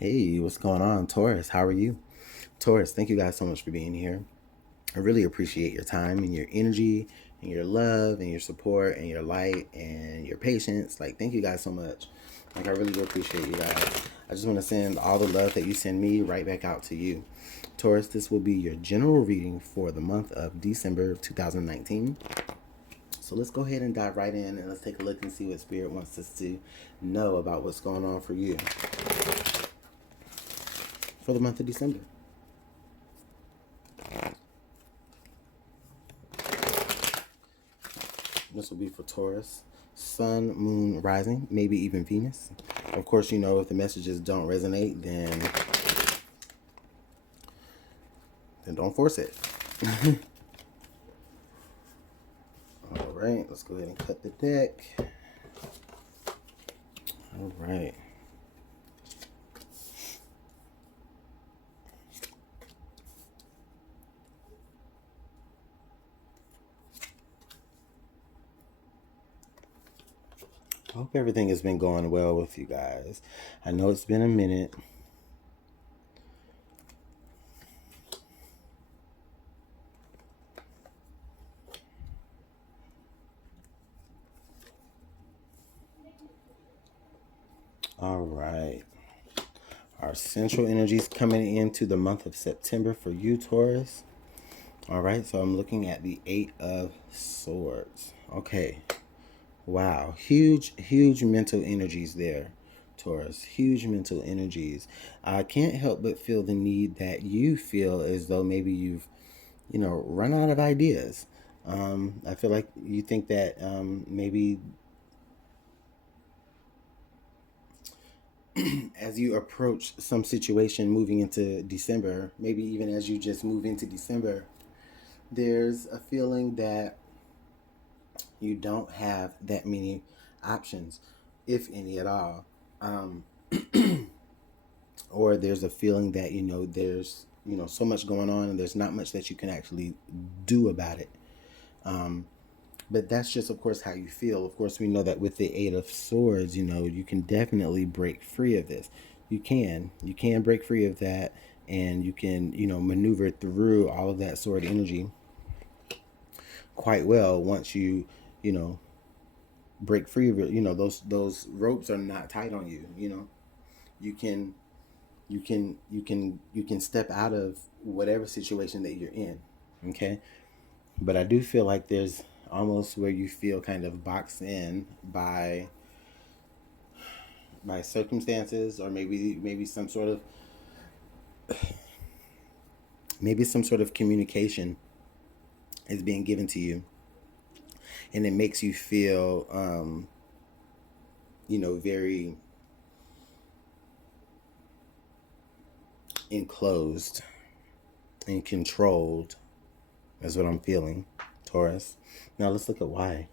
Hey, what's going on, Taurus? How are you? Taurus, thank you guys so much for being here. I really appreciate your time and your energy and your love and your support and your light and your patience. Thank you guys so much. I really do appreciate you guys. I just want to send all the love that you send me right back out to you. Taurus, this will be your general reading for the month of December of 2019. So let's go ahead and dive right in and let's take a look and see what Spirit wants us to know about what's going on for you for the month of December. This will be for Taurus, Sun, Moon, Rising, maybe even Venus. Of course, if the messages don't resonate, then don't force it. All right, let's go ahead and cut the deck. All right. I hope everything has been going well with you guys. I know it's been a minute. All right. Our central energies coming into the month of September for you, Taurus. All right, so I'm looking at the 8 of Swords. Okay. Wow. Huge mental energies there, Taurus. Huge mental energies. I can't help but feel the need that you feel as though maybe you've, run out of ideas. I feel like you think that maybe as you approach some situation moving into December, maybe even as you just move into December, there's a feeling that you don't have that many options, if any at all. Or there's a feeling that, there's, so much going on and there's not much that you can actually do about it. But that's just, of course, how you feel. Of course, we know that with the 8 of Swords, you can definitely break free of this. You can break free of that, and you can, maneuver through all of that sword energy quite well once you, break free of it. Those ropes are not tight on you. You can step out of whatever situation that you're in. Okay. But I do feel like there's almost where you feel kind of boxed in by circumstances, or maybe some sort of communication is being given to you, and it makes you feel very enclosed and controlled. That's what I'm feeling, Taurus. Now let's look at why.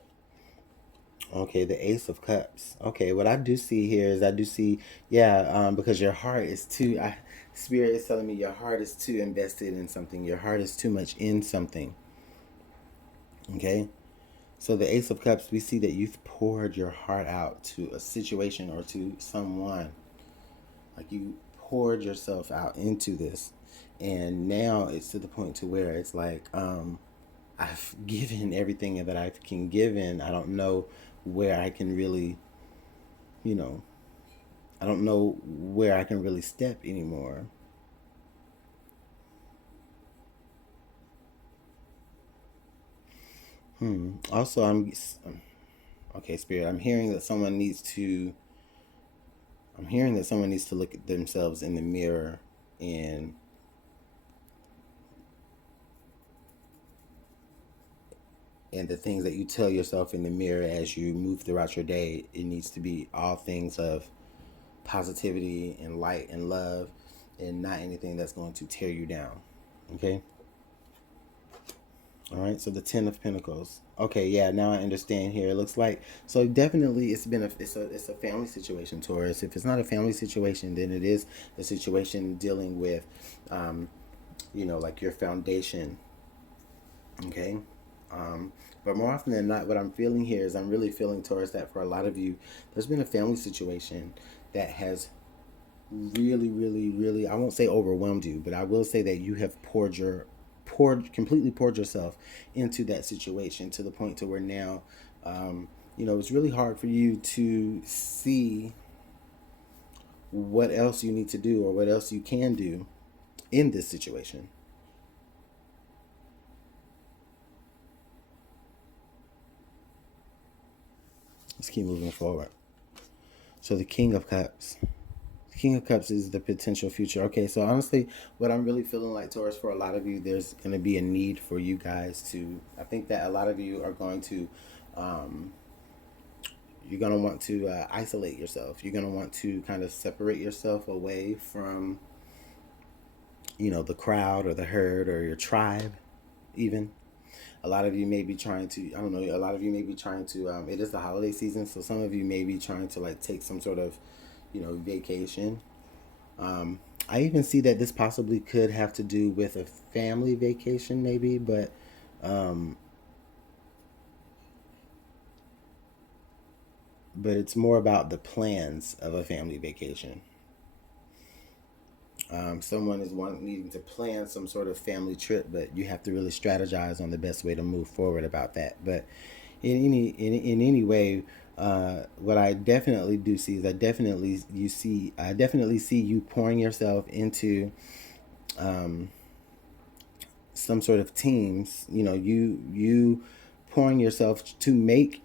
Okay, the Ace of Cups. Okay, what I do see here is because your heart is too, Spirit is telling me your heart is too invested in something. Your heart is too much in something. Okay? So the Ace of Cups, we see that you've poured your heart out to a situation or to someone. Like you poured yourself out into this. And now it's to the point to where it's like, I've given everything that I can give in. I don't know where I can really, I don't know where I can really step anymore. Also, okay, Spirit. I'm hearing that someone needs to look at themselves in the mirror and the things that you tell yourself in the mirror as you move throughout your day, it needs to be all things of positivity and light and love, and not anything that's going to tear you down. Okay? All right, so the 10 of Pentacles. Okay, yeah, now I understand here. It looks like, so definitely it's a family situation, Taurus. If it's not a family situation, then it is a situation dealing with like your foundation. Okay? But more often than not, what I'm feeling here is I'm really feeling, Taurus, that for a lot of you, there's been a family situation that has really, really, really, I won't say overwhelmed you, but I will say that you have completely poured yourself into that situation to the point to where now, it's really hard for you to see what else you need to do or what else you can do in this situation. Let's keep moving forward. So the King of Cups. The King of Cups is the potential future. Okay, so honestly, what I'm really feeling like, Taurus, for a lot of you, there's going to be a need for you guys to, I think that a lot of you are going to, you're going to want to isolate yourself. You're going to want to kind of separate yourself away from, the crowd or the herd or your tribe, even. A lot of you may be trying to, I don't know, a lot of you may be trying to, it is the holiday season, so some of you may be trying to like take some sort of, vacation. I even see that this possibly could have to do with a family vacation, maybe, but it's more about the plans of a family vacation. Someone is needing to plan some sort of family trip, but you have to really strategize on the best way to move forward about that. But in any way, what I definitely do see is I definitely see you pouring yourself into some sort of teams. You pouring yourself to make,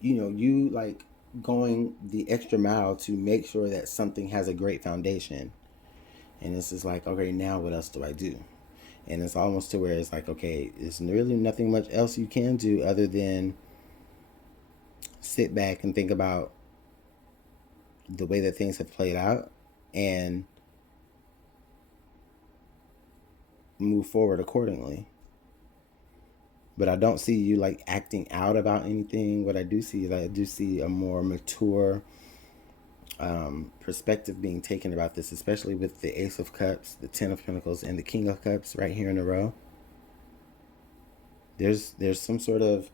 you like going the extra mile to make sure that something has a great foundation. And it's just like, okay, now what else do I do? And it's almost to where it's like, okay, there's really nothing much else you can do other than sit back and think about the way that things have played out and move forward accordingly. But I don't see you like acting out about anything. What I do see is I do see a more mature perspective being taken about this, especially with the Ace of Cups, the Ten of Pentacles, and the King of Cups right here in a row. There's some sort of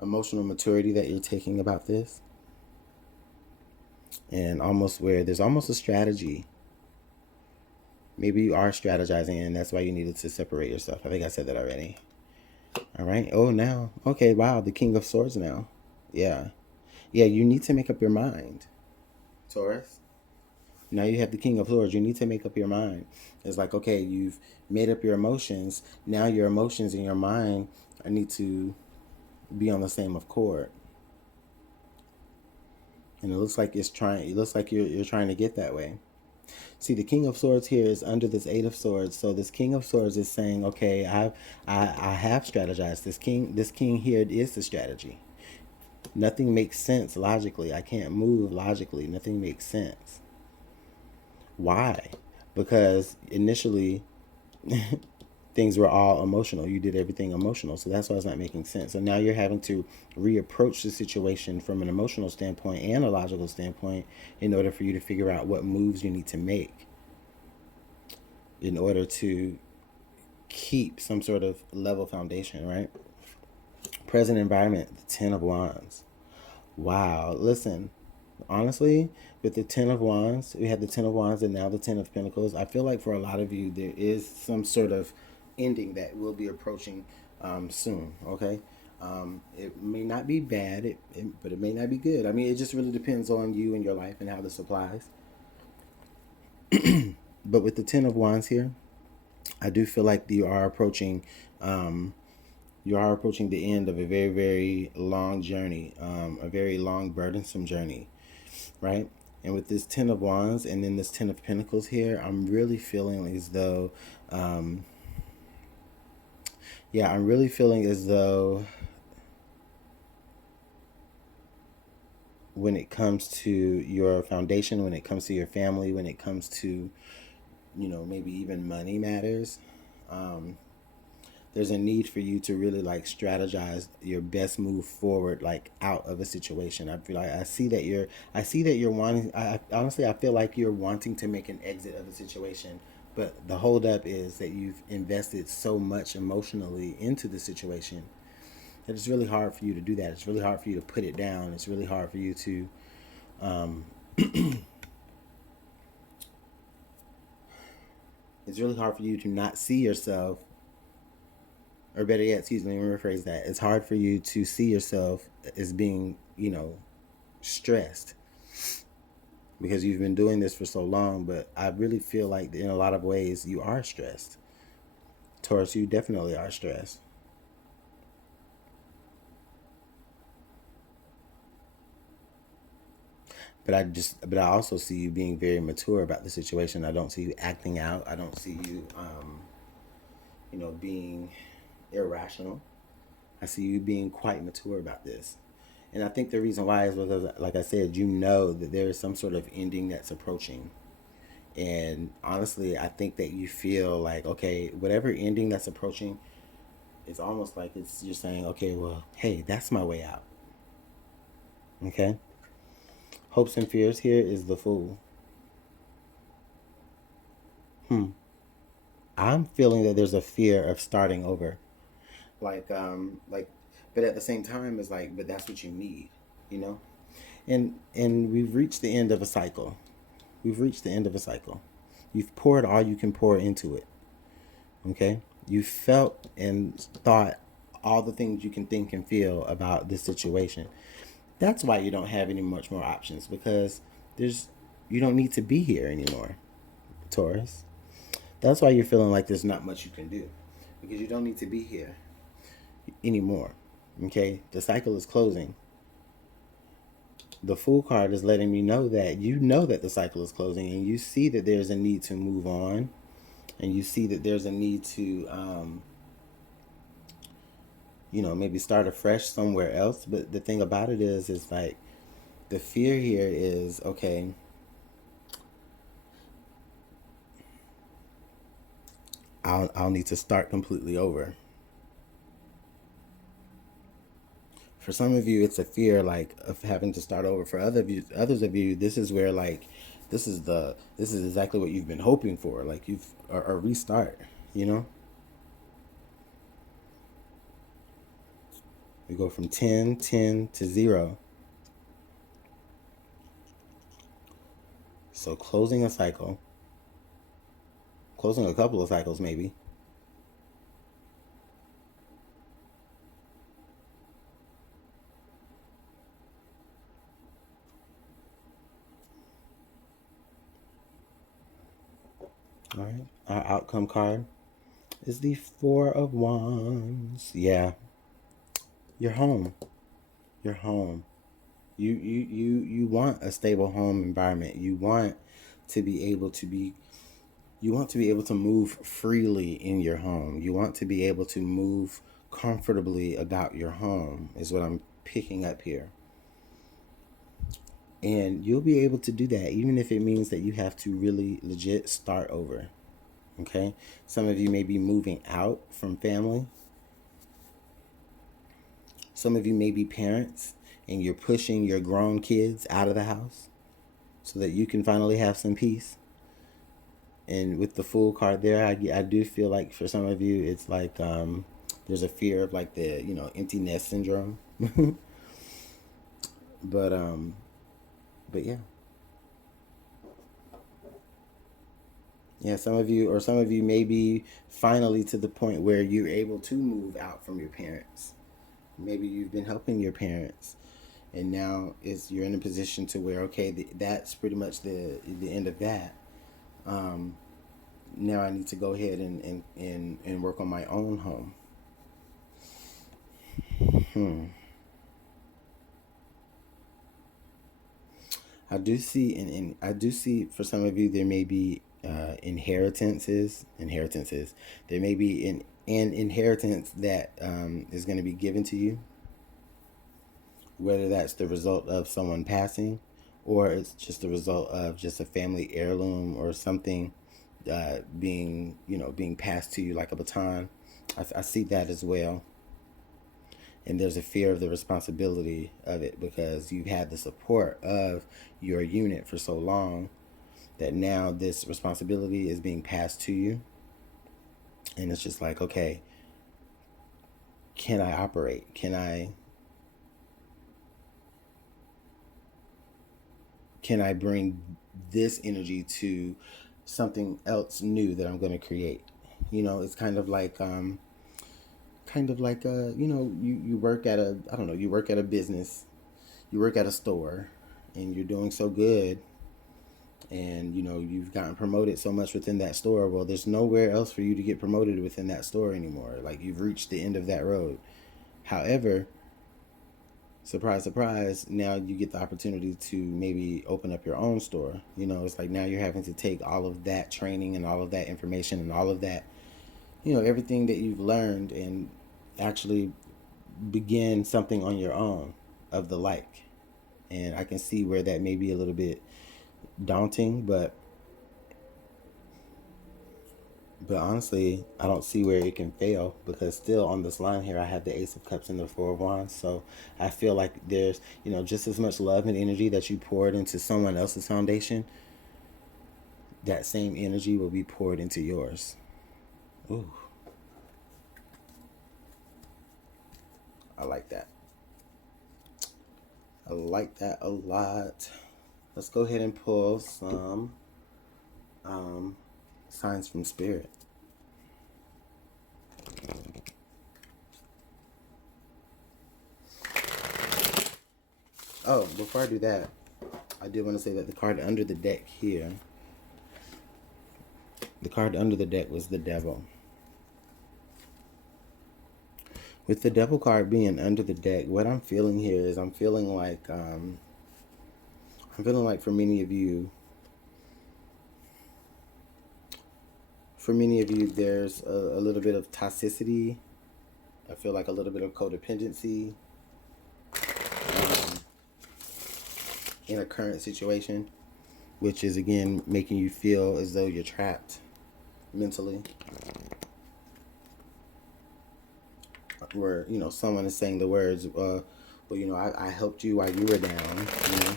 emotional maturity that you're taking about this, and almost where there's almost a strategy. Maybe you are strategizing, and that's why you needed to separate yourself. I think I said that already. All right. Oh, now. Okay, wow, the King of Swords now. Yeah. Yeah, you need to make up your mind, Taurus. Now you have the King of Swords. You need to make up your mind. It's like, okay, you've made up your emotions. Now your emotions and your mind need to be on the same accord. And it looks like you're trying to get that way. See, the King of Swords here is under this Eight of Swords. So this King of Swords is saying, okay, I have strategized. This king here is the strategy. Nothing makes sense logically. I can't move logically. Nothing makes sense. Why? Because initially things were all emotional. You did everything emotional. So that's why it's not making sense. So now you're having to reapproach the situation from an emotional standpoint and a logical standpoint in order for you to figure out what moves you need to make in order to keep some sort of level foundation, right? Present environment, the Ten of Wands. Wow. Listen, honestly, with the Ten of Wands, we have the Ten of Wands and now the Ten of Pentacles. I feel like for a lot of you, there is some sort of ending that will be approaching soon, okay? It may not be bad, but it may not be good. I mean, it just really depends on you and your life and how this applies. But with the Ten of Wands here, I do feel like you are approaching the end of a very, very long journey, a very long, burdensome journey, right? And with this Ten of Wands and then this Ten of Pentacles here, I'm really feeling as though, I'm really feeling as though when it comes to your foundation, when it comes to your family, when it comes to, maybe even money matters, there's a need for you to really like strategize your best move forward, like out of a situation. I feel like I see that you're wanting, I honestly, I feel like you're wanting to make an exit of a situation, but the holdup is that you've invested so much emotionally into the situation that it's really hard for you to do that. It's really hard for you to put it down. It's really hard for you to It's really hard for you to not see yourself, or better yet, excuse me, let me rephrase that. It's hard for you to see yourself as being, stressed because you've been doing this for so long. But I really feel like in a lot of ways you are stressed. Taurus, you definitely are stressed. But I also see you being very mature about the situation. I don't see you acting out. I don't see you, being irrational. I see you being quite mature about this. And I think the reason why is because, like I said, you know that there is some sort of ending that's approaching. And honestly, I think that you feel like, okay, whatever ending that's approaching, it's almost like it's you're saying, okay, well, hey, that's my way out. Okay? Hopes and fears here is the Fool. I'm feeling that there's a fear of starting over. Like but at the same time it's like, but that's what you need, you know? And we've reached the end of a cycle. We've reached the end of a cycle. You've poured all you can pour into it. Okay? You felt and thought all the things you can think and feel about this situation. That's why you don't have any much more options, because there's you don't need to be here anymore, Taurus. That's why you're feeling like there's not much you can do, because you don't need to be here anymore. Okay? The cycle is closing. The Fool card is letting me know that you know that the cycle is closing, and you see that there's a need to move on, and you see that there's a need to maybe start afresh somewhere else. But the thing about it is like the fear here is, okay, I'll need to start completely over. For some of you, it's a fear like of having to start over. For others of you, this is where like this is exactly what you've been hoping for. Like you've a restart. You know, we go from 10, 10 to 0. So closing a cycle, closing a couple of cycles maybe. All right. Our outcome card is the Four of Wands. Yeah, you're home. You're home. You want a stable home environment. To be able to be you want to be able to move freely in your home. You want to be able to move comfortably about your home, is what I'm picking up here. And you'll be able to do that even if it means that you have to really legit start over. Okay? Some of you may be moving out from family. Some of you may be parents and you're pushing your grown kids out of the house so that you can finally have some peace. And with the Fool card there, I do feel like for some of you, it's like there's a fear of like the empty nest syndrome. but but yeah, some of you may be finally to the point where you're able to move out from your parents. Maybe you've been helping your parents, and now you're in a position to where, okay, that's pretty much the end of that. Now I need to go ahead and work on my own home. I do see, and I do see for some of you there may be inheritances. There may be an inheritance that is going to be given to you, whether that's the result of someone passing, or it's just the result of just a family heirloom or something being passed to you like a baton. I see that as well. And there's a fear of the responsibility of it because you've had the support of your unit for so long that now this responsibility is being passed to you. And it's just like, okay, can I operate? Can I bring this energy to something else new that I'm going to create. You know, it's kind of like you know, you work at a, I don't know, you work at a business, you work at a store, and you're doing so good, and you know you've gotten promoted so much within that store. Well, there's nowhere else for you to get promoted within that store anymore. Like, you've reached the end of that road. However, surprise surprise, now you get the opportunity to maybe open up your own store. You know, it's like now you're having to take all of that training and all of that information and all of that, you know, everything that you've learned, and actually begin something on your own of the like. And I can see where that may be a little bit daunting, but honestly, I don't see where it can fail, because still on this line here, I have the Ace of Cups and the Four of Wands. So I feel like there's, you know, just as much love and energy that you poured into someone else's foundation, that same energy will be poured into yours. Ooh, I like that. I like that a lot. Let's go ahead and pull some signs from Spirit. Oh, before I do that, I did want to say that the card under the deck here, the card under the deck was the Devil. With the Devil card being under the deck, what I'm feeling here is I'm feeling like for many of you, there's a little bit of toxicity. I feel like a little bit of codependency in a current situation, which is again making you feel as though you're trapped mentally. Where, you know, someone is saying the words, well, you know, I helped you while you were down, you know.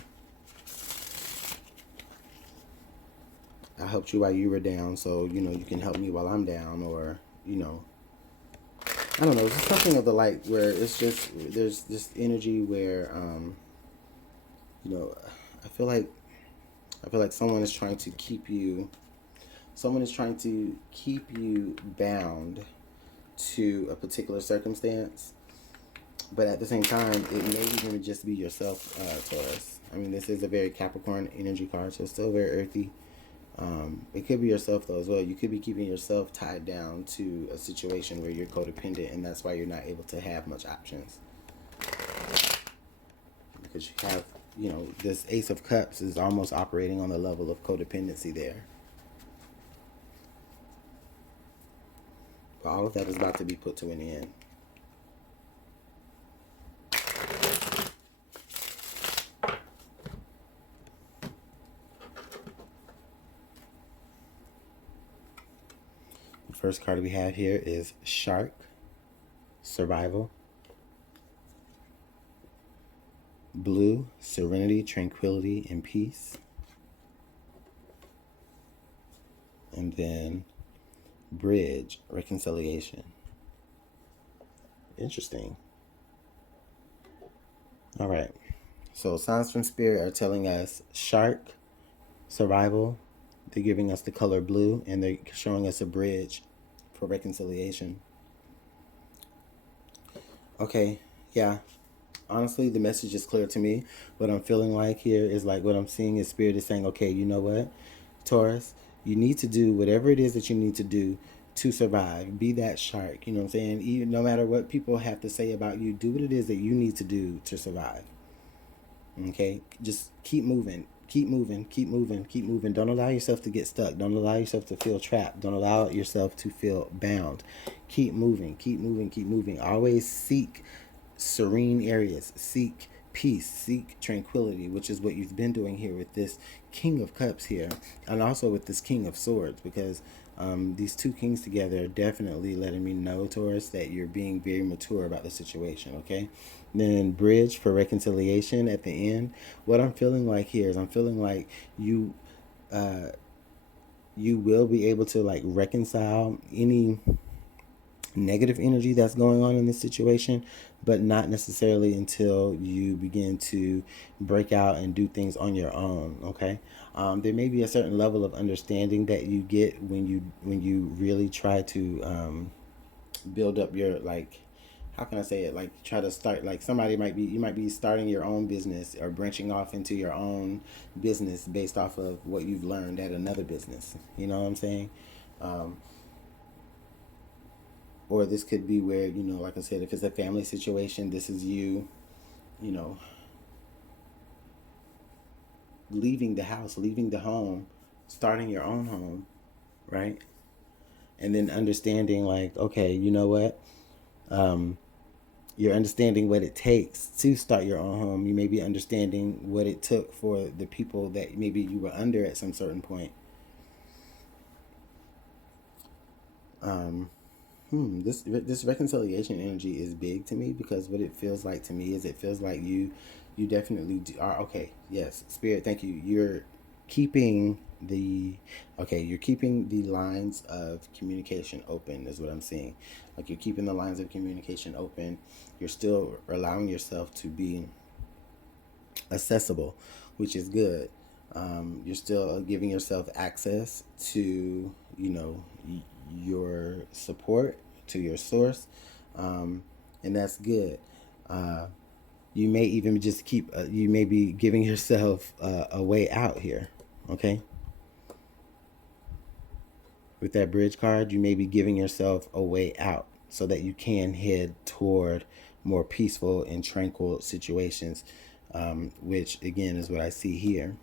I helped you while you were down, so, you know, you can help me while I'm down, or, you know, I don't know, it's something of the like, where it's just, there's this energy where, you know, I feel like someone is trying to keep you bound to a particular circumstance, but at the same time, it may even just be yourself, Taurus. I mean, this is a very Capricorn energy card, so it's still very earthy. It could be yourself though as well. You could be keeping yourself tied down to a situation where you're codependent, and that's why you're not able to have much options, because you have, you know, this Ace of Cups is almost operating on the level of codependency there. But all of that is about to be put to an end. The first card we have here is Shark, Survival. Blue, Serenity, Tranquility, and Peace. And then Bridge, Reconciliation. Interesting. All right. So signs from Spirit are telling us Shark, Survival. They're giving us the color blue, and they're showing us a bridge for reconciliation. Okay, yeah. Honestly, the message is clear to me. What I'm feeling like here is like, what I'm seeing is Spirit is saying, okay, you know what, Taurus, you need to do whatever it is that you need to do to survive. Be that shark, you know what I'm saying? Even, no matter what people have to say about you, do what it is that you need to do to survive. Okay? Just keep moving. Keep moving, keep moving, keep moving. Don't allow yourself to get stuck. Don't allow yourself to feel trapped. Don't allow yourself to feel bound. Keep moving, keep moving, keep moving. Always seek serene areas. Seek peace. Seek tranquility, which is what you've been doing here with this King of Cups here, and also with this King of Swords, because these two kings together are definitely letting me know, Taurus, that you're being very mature about the situation, okay? Then Bridge for reconciliation at the end. What I'm feeling like here is I'm feeling like you will be able to like reconcile any negative energy that's going on in this situation, but not necessarily until you begin to break out and do things on your own. Okay. There may be a certain level of understanding that you get when you really try to build up your, like, how can I say it, like try to start, like somebody might be, you might be starting your own business or branching off into your own business based off of what you've learned at another business, you know what I'm saying? um, or this could be where, you know, like I said, if it's a family situation, this is you, you know, leaving the house, leaving the home, starting your own home, right? And then understanding, like, okay, you know what, you're understanding what it takes to start your own home. You may be understanding what it took for the people that maybe you were under at some certain point. This reconciliation energy is big to me, because what it feels like to me is, it feels like you definitely are, okay, yes, Spirit, thank you. You're keeping the, okay, you're keeping the lines of communication open, is what I'm seeing. Like, you're keeping the lines of communication open. You're still allowing yourself to be accessible, which is good. You're still giving yourself access to, you know, your support, to your source, and that's good. You may even just keep, you may be giving yourself a way out here, okay? With that bridge card, you may be giving yourself a way out so that you can head toward more peaceful and tranquil situations, which again is what I see here.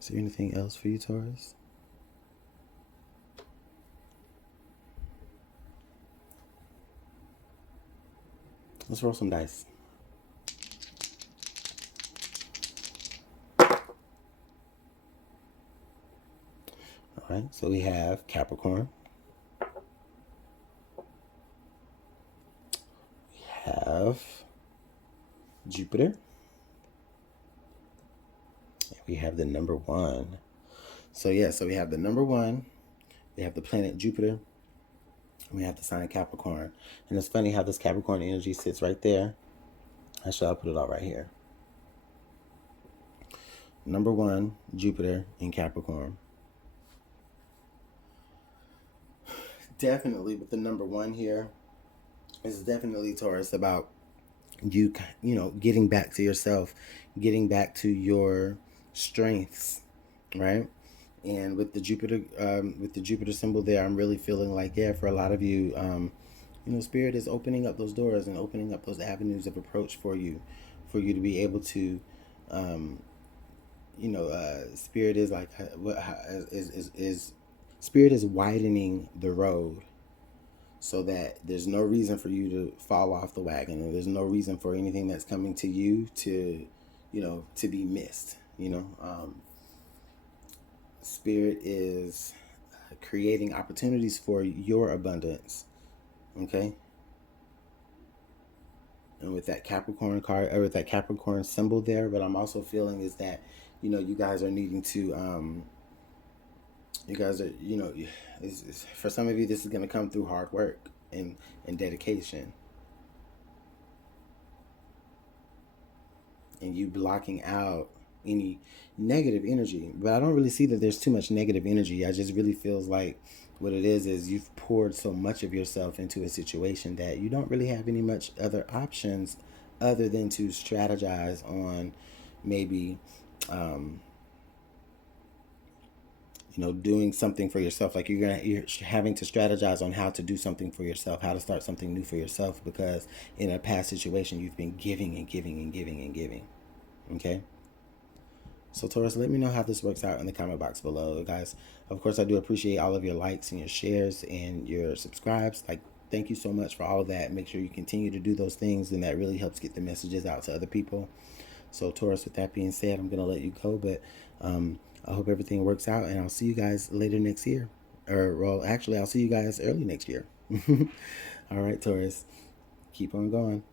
Is there anything else for you, Taurus? Let's roll some dice. All right, so we have Capricorn. We have Jupiter. We have the number one. So yeah, so we have the number one. We have the planet Jupiter. And we have the sign of Capricorn. And it's funny how this Capricorn energy sits right there. Actually, I'll put it all right here. Number one, Jupiter in Capricorn. Definitely with the number one here, it's definitely, Taurus, about you know, getting back to yourself, getting back to your strengths, right? And with the Jupiter symbol there, I'm really feeling like, yeah, for a lot of you, you know, Spirit is opening up those doors and opening up those avenues of approach for you to be able to, you know, Spirit is like, is Spirit is widening the road so that there's no reason for you to fall off the wagon, or there's no reason for anything that's coming to you to, you know, to be missed, you know. Spirit is creating opportunities for your abundance, okay? And with that Capricorn card, or with that Capricorn symbol there, what I'm also feeling is that, you know, you guys are needing to, you guys are, you know, for some of you, this is going to come through hard work and dedication. And you blocking out any negative energy. But I don't really see that there's too much negative energy. I just really feels like what it is you've poured so much of yourself into a situation that you don't really have any much other options other than to strategize on maybe, you know, doing something for yourself. Like you're having to strategize on how to do something for yourself, how to start something new for yourself, because in a past situation you've been giving and giving and giving and giving. Okay. So Taurus, let me know how this works out in the comment box below, guys. Of course, I do appreciate all of your likes and your shares and your subscribes. Like, thank you so much for all of that. Make sure you continue to do those things, and that really helps get the messages out to other people. So Taurus, with that being said, I'm gonna let you go, but I hope everything works out, and I'll see you guys later next year. Or, well, actually, I'll see you guys early next year. All right, Taurus, keep on going.